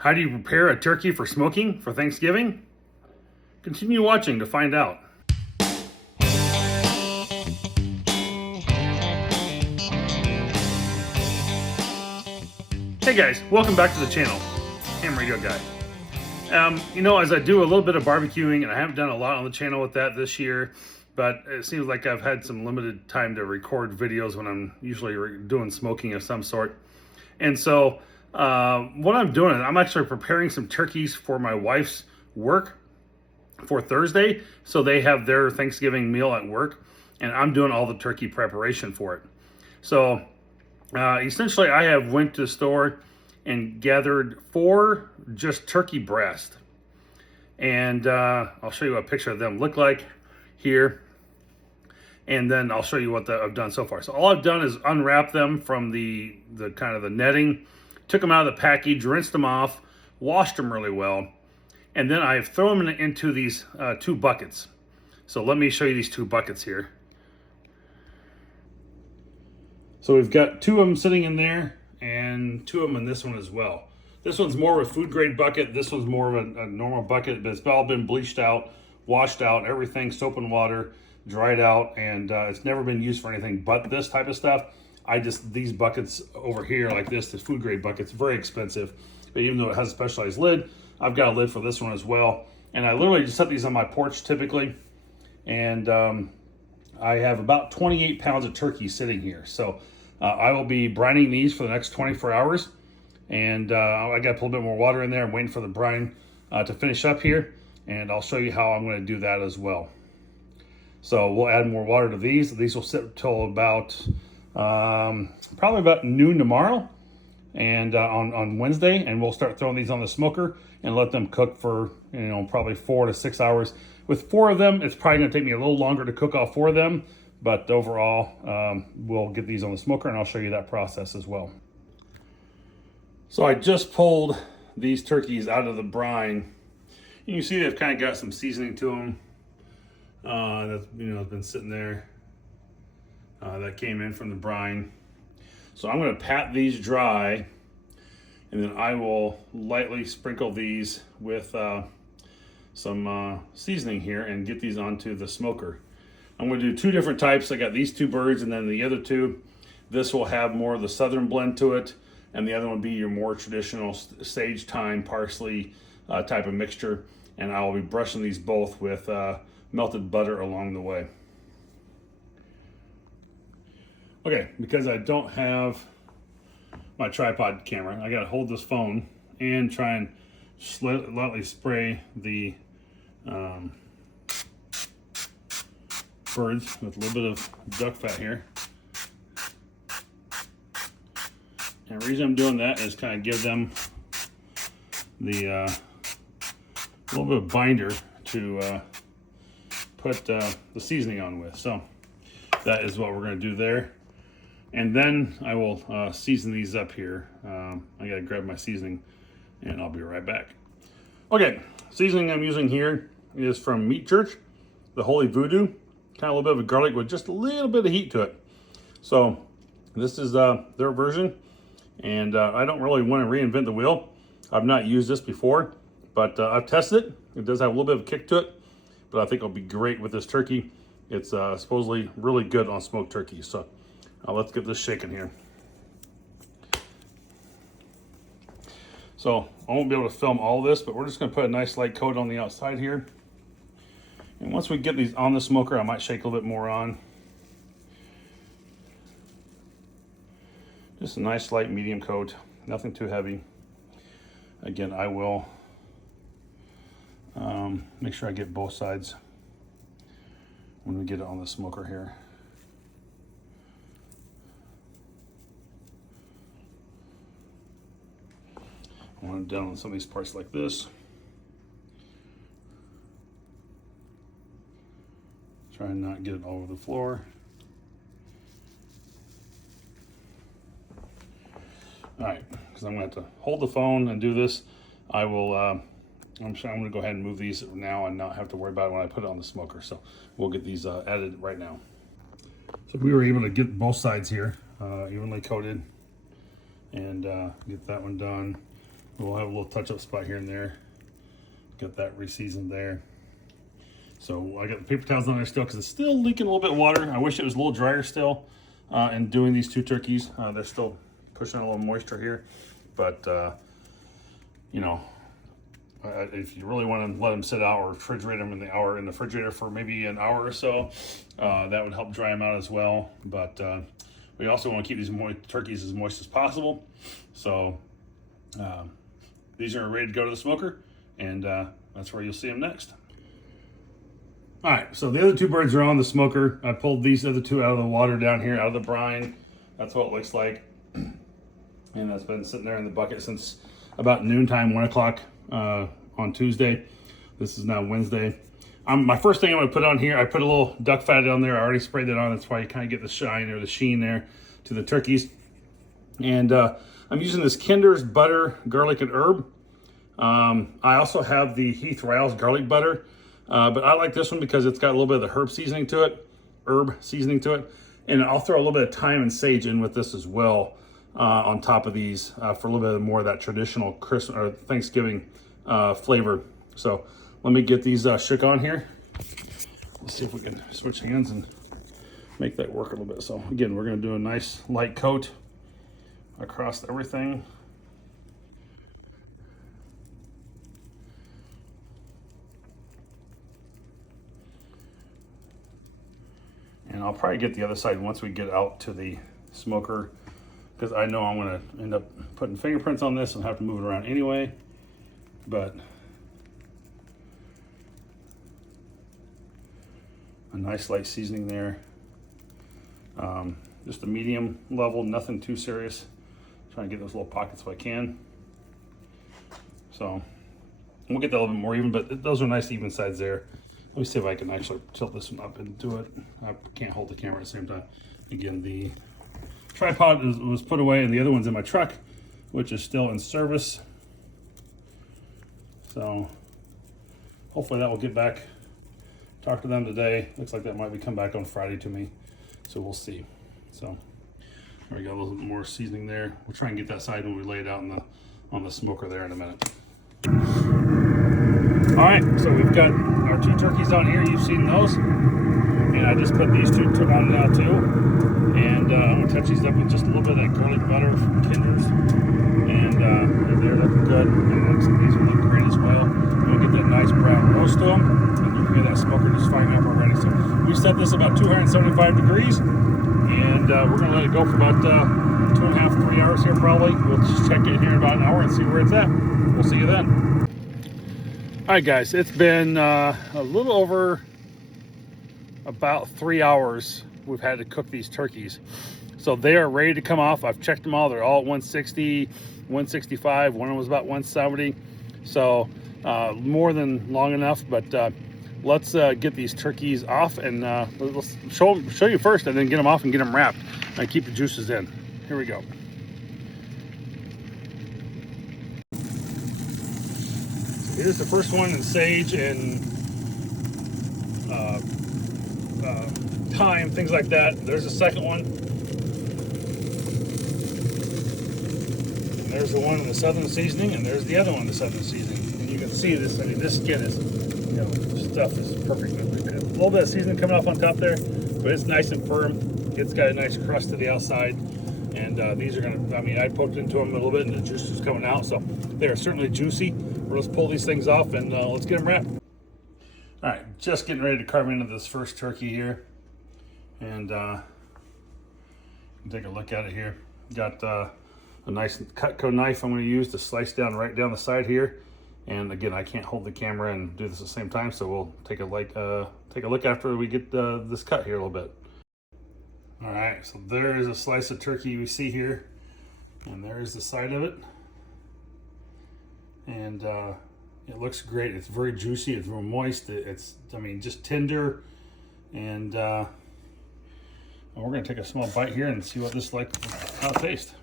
How do you prepare a turkey for smoking for Thanksgiving? Continue watching to find out. Hey guys, welcome back to the channel. Ham Radio Guy. As I do a little bit of barbecuing, and I haven't done a lot on the channel with that this year, but it seems like I've had some limited time to record videos when I'm usually doing smoking of some sort. And so what I'm doing is I'm actually preparing some turkeys for my wife's work for Thursday. So they have their Thanksgiving meal at work, and I'm doing all the turkey preparation for it. So essentially I have went to the store and gathered 4 just turkey breast. And I'll show you what a picture of them look like here. And then I'll show you what I've done so far. So all I've done is unwrap them from the kind of the netting, took them out of the package, rinsed them off, washed them really well, and then I've thrown them into these 2 buckets. So let me show you these 2 buckets here. So we've got 2 of them sitting in there and 2 of them in this one as well. This one's more of a food grade bucket. This one's more of a normal bucket, but it's all been bleached out, washed out, everything, soap and water, dried out, and it's never been used for anything but this type of stuff. These buckets over here like this, the food grade buckets, very expensive, but even though it has a specialized lid, I've got a lid for this one as well. And I literally just set these on my porch typically, and I have about 28 pounds of turkey sitting here. So I will be brining these for the next 24 hours, and I got to put a little bit more water in there. I'm waiting for the brine to finish up here, and I'll show you how I'm going to do that as well. So we'll add more water to these. These will sit till about probably about noon tomorrow, and on Wednesday, and we'll start throwing these on the smoker and let them cook for probably 4 to 6 hours. With 4 of them, it's probably going to take me a little longer to cook all 4 of them, but overall we'll get these on the smoker, and I'll show you that process as well. So I just pulled these turkeys out of the brine. You can see they've kind of got some seasoning to them. That's been sitting there. That came in from the brine. So I'm going to pat these dry, and then I will lightly sprinkle these with some seasoning here and get these onto the smoker. I'm going to do 2 different types. I got these 2 birds, and then the other 2. This will have more of the southern blend to it, and the other one will be your more traditional sage, thyme, parsley type of mixture. And I will be brushing these both with melted butter along the way. Okay, because I don't have my tripod camera, I gotta hold this phone and try and lightly spray the birds with a little bit of duck fat here. And the reason I'm doing that is kind of give them the little bit of binder to put the seasoning on with. So that is what we're going to do there. And then I will season these up here. I got to grab my seasoning, and I'll be right back. Okay, seasoning I'm using here is from Meat Church, the Holy Voodoo. Kind of a little bit of a garlic with just a little bit of heat to it. So this is their version, and I don't really want to reinvent the wheel. I've not used this before, but I've tested it. It does have a little bit of a kick to it, but I think it'll be great with this turkey. It's supposedly really good on smoked turkey. So let's get this shaken here. So I won't be able to film all this, but we're just going to put a nice light coat on the outside here. And once we get these on the smoker, I might shake a little bit more on. Just a nice light medium coat, nothing too heavy. Again, I will make sure I get both sides when we get it on the smoker here. I want it down on some of these parts like this. Try and not get it all over the floor. All right, because I'm going to have to hold the phone and do this. I will. I'm going to go ahead and move these now and not have to worry about it when I put it on the smoker. So we'll get these added right now. So we were able to get both sides here evenly coated and get that one done. We'll have a little touch-up spot here and there. Get that re-seasoned there. So I got the paper towels on there still because it's still leaking a little bit of water. I wish it was a little drier still. And doing these two turkeys, they're still pushing a little moisture here. But, you know, if you really want to let them sit out or refrigerate them in the refrigerator for maybe an hour or so, that would help dry them out as well. But we also want to keep these turkeys as moist as possible. So these are ready to go to the smoker, and that's where you'll see them next. All right, so the other two birds are on the smoker. I pulled these other two out of the water down here, out of the brine. That's what it looks like. And that's been sitting there in the bucket since about noontime, 1 o'clock on Tuesday. This is now Wednesday. My first thing I'm gonna put on here, I put a little duck fat on there. I already sprayed that on. That's why you kind of get the shine or the sheen there to the turkeys. And I'm using this Kinder's butter, garlic, and herb. I also have the Heath Riles garlic butter, but I like this one because it's got a little bit of the herb seasoning to it, and I'll throw a little bit of thyme and sage in with this as well on top of these for a little bit more of that traditional Christmas or Thanksgiving flavor. So let me get these shook on here. Let's see if we can switch hands and make that work a little bit. So again, we're going to do a nice light coat across everything. And I'll probably get the other side once we get out to the smoker, because I know I'm going to end up putting fingerprints on this and have to move it around anyway. But a nice light seasoning there. Just a medium level, nothing too serious. Trying to get those little pockets if I can. So we'll get that a little bit more even, but those are nice even sides there. Let me see if I can actually tilt this one up and do it. I can't hold the camera at the same time. Again, the tripod was put away and the other one's in my truck, which is still in service. So hopefully that will get back. Talk to them today. Looks like that might be come back on Friday to me. So we'll see. So there we go, a little bit more seasoning there. We'll try and get that side when we lay it out on the smoker there in a minute. All right, so we've got our two turkeys on here. You've seen those. And I just put these two on now too. And I'm gonna touch these up with just a little bit of that garlic butter from Kinder's. And they're looking good. And these will look great as well. We'll get that nice brown roast to them. And you can hear that smoker just firing up already. So we set this about 275 degrees. And we're gonna let it go for about 2.5, 3 hours here probably. We'll just check it here in about an hour and see where it's at. We'll see you then. All right, guys, it's been a little over about 3 hours we've had to cook these turkeys. So they are ready to come off. I've checked them all. They're all at 160, 165. One of them was about 170. So more than long enough, but let's get these turkeys off and let's show you first and then get them off and get them wrapped and keep the juices in. Here we go. Here's the first one in sage and thyme, things like that. There's the second one. And there's the one in the southern seasoning, and there's the other one in the southern seasoning. And you can see this, I mean, this skin is, you know, stuff is perfect. A little bit of seasoning coming off on top there, but it's nice and firm. It's got a nice crust to the outside. And these are gonna, I mean, I poked into them a little bit and the juice is coming out, so they are certainly juicy. Let's pull these things off and let's get them wrapped. All right, just getting ready to carve into this first turkey here. And take a look at it here. Got a nice Cutco knife I'm gonna use to slice down right down the side here. And again, I can't hold the camera and do this at the same time, so we'll take a look after we get this cut here a little bit. All right, so there is a slice of turkey we see here. And there's the side of it. And it looks great. It's very juicy. It's real moist. It's, I mean, just tender. And we're going to take a small bite here and see what this like, how it tastes.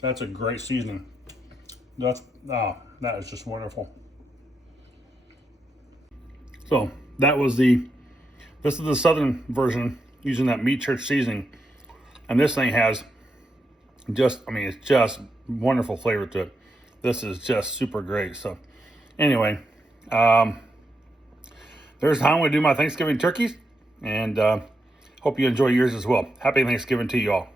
That's a great seasoning. That is just wonderful. So that was the This is the southern version using that meat church seasoning. And this thing has just, I mean, it's just wonderful flavor to it. This is just super great. So anyway, there's how I'm going to do my Thanksgiving turkeys. And hope you enjoy yours as well. Happy Thanksgiving to you all.